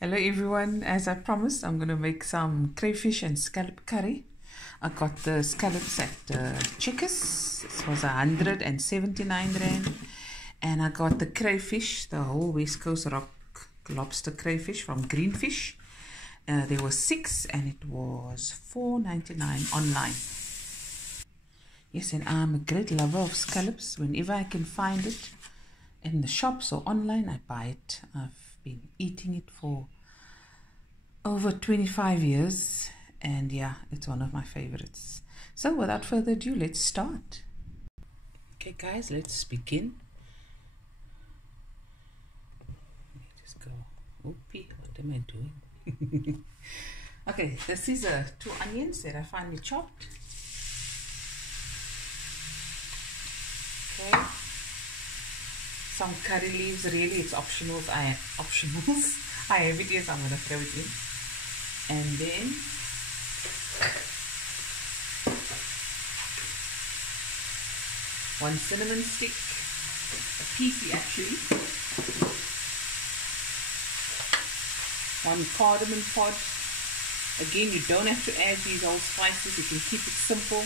Hello everyone, as I promised I'm going to make some crayfish and scallop curry. I got the scallops at Checkers. This was 179 rand. And I got the crayfish, the whole West Coast rock lobster crayfish from Greenfish. There were 6 and it was $4.99 online. Yes, and I'm a great lover of scallops. Whenever I can find it in the shops or online, I buy it. I've been eating it for over 25 years, and yeah, it's one of my favorites. So without further ado, let's start. Okay guys, let's begin. Let me just go. Oopie, what am I doing? Okay, this is 2 onions that I finally chopped. Okay, some curry leaves. Really, it's optionals. I have it. Yes, I'm gonna throw it in. And then one cinnamon stick, a piece actually, one cardamom pod. Again, you don't have to add these whole spices, you can keep it simple.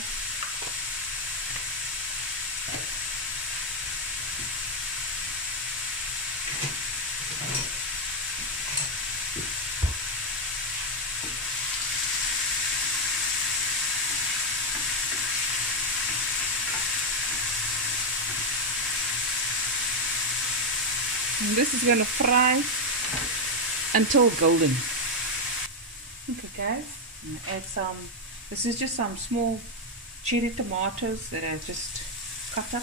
And this is going to fry until golden. Okay guys, I'm going to add some, this is just some small cherry tomatoes that I just cut up.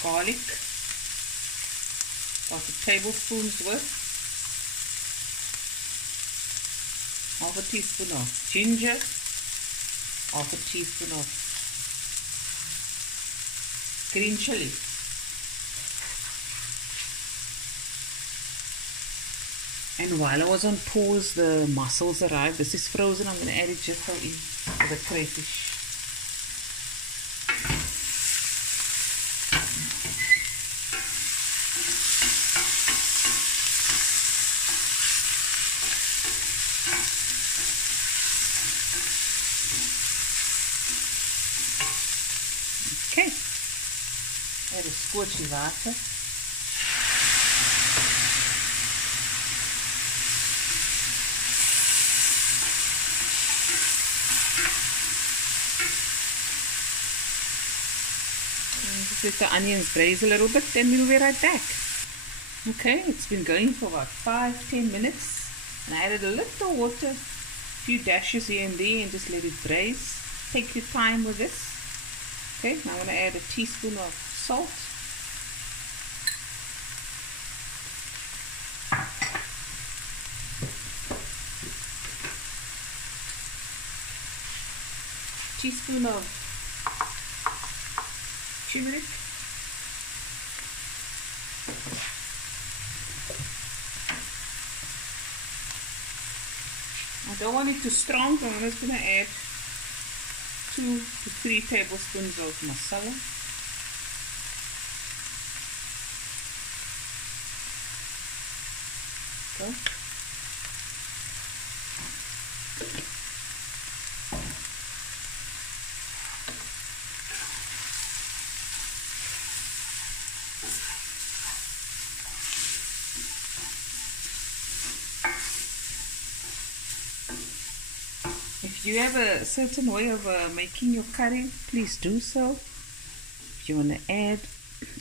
Garlic, about a tablespoon's worth, half a teaspoon of ginger, half a teaspoon of green chili, and while I was on pause, the mussels arrived. This is frozen. I'm going to add it just so in the crayfish. Okay, add a skootjie water. Just let the onions braise a little bit, then we'll be right back. Okay, it's been going for about 5-10 minutes, and I added a little water, a few dashes here and there, and just let it braise. Take your time with this. Okay, now I'm going to add a teaspoon of salt. Teaspoon of turmeric. I don't want it too strong, so I'm just going to add 2 to 3 tablespoons of masala. Okay. If you have a certain way of making your curry, please do so. If you want to add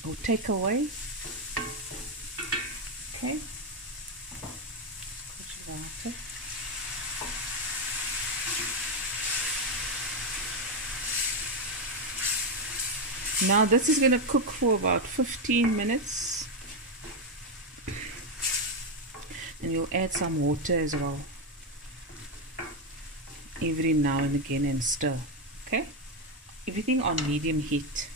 or take away, okay. Now this is going to cook for about 15 minutes, and you'll add some water as well every now and again and stir. Okay, everything on medium heat.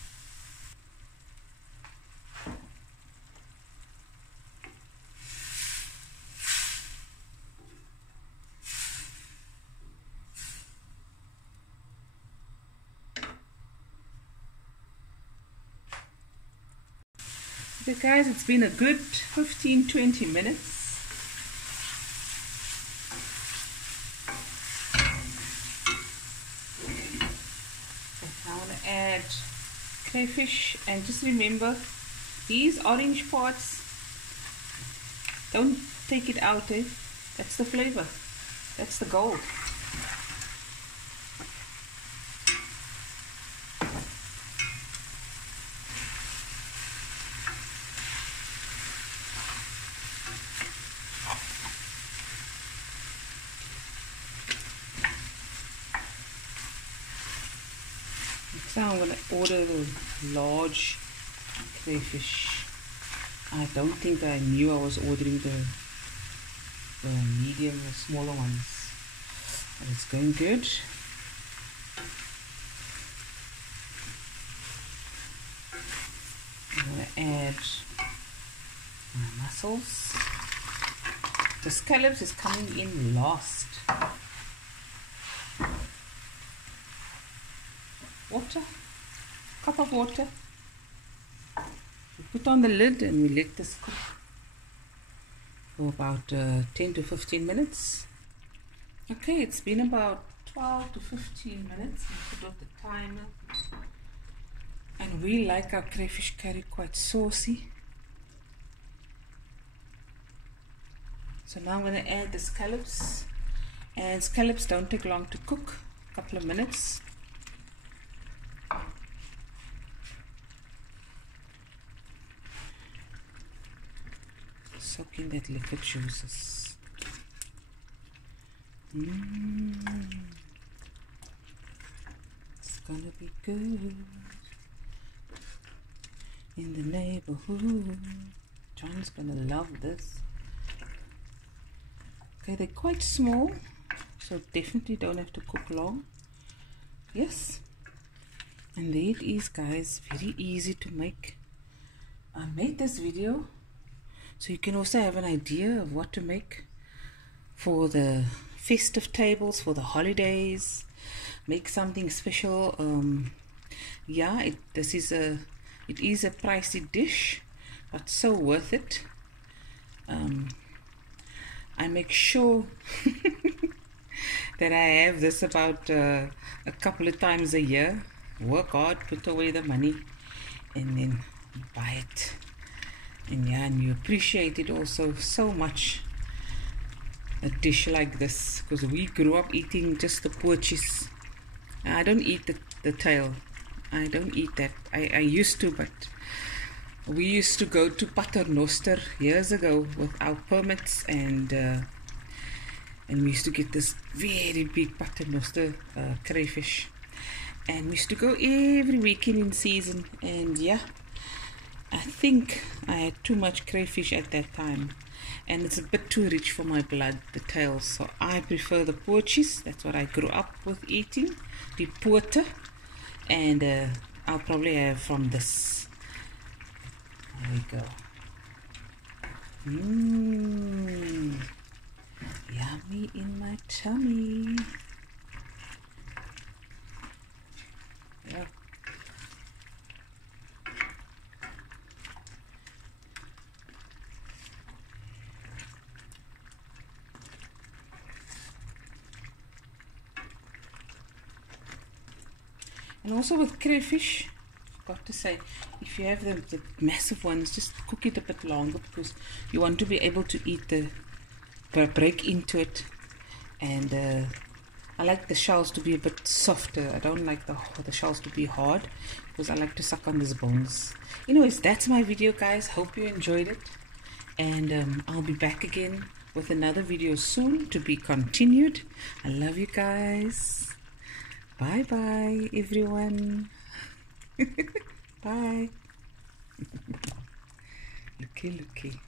So guys, it's been a good 15-20 minutes. I want to add crayfish, and just remember these orange parts, don't take it out, eh? That's the flavor, that's the gold. So I'm going to order the large crayfish. I don't think I knew I was ordering the medium or smaller ones. But it's going good. I'm going to add my mussels. The scallops is coming in last. Water, cup of water. We put on the lid and we let this cook for about 10 to 15 minutes. Okay, it's been about 12 to 15 minutes. We put off the timer. And we like our crayfish curry quite saucy. So now I'm going to add the scallops. And scallops don't take long to cook, a couple of minutes. Soak in that liquid juices. It's gonna be good in the neighborhood. John's gonna love this. Okay, they're quite small, so definitely don't have to cook long. Yes, and there it is, guys. Very easy to make. I made this video so you can also have an idea of what to make for the festive tables, for the holidays. Make something special. Yeah, it is a pricey dish, but so worth it. I make sure that I have this about a couple of times a year. Work hard, put away the money, and then buy it. And yeah, and you appreciate it also so much, a dish like this, because we grew up eating just the poaches. I don't eat the tail. I don't eat that. I used to, but we used to go to Paternoster years ago with our permits, and we used to get this very big Paternoster crayfish, and we used to go every weekend in season. And yeah, I think I had too much crayfish at that time, and it's a bit too rich for my blood, the tails. So I prefer the poaches. That's what I grew up with eating, the pote, and I'll probably have from this. There we go. Yummy in my tummy. Yeah. And also with crayfish, I've got to say, if you have the massive ones, just cook it a bit longer, because you want to be able to eat break into it. And I like the shells to be a bit softer. I don't like the shells to be hard, because I like to suck on these bones. Anyways, that's my video, guys. Hope you enjoyed it, and I'll be back again with another video soon, to be continued. I love you guys. Bye bye, everyone. Bye. Looky.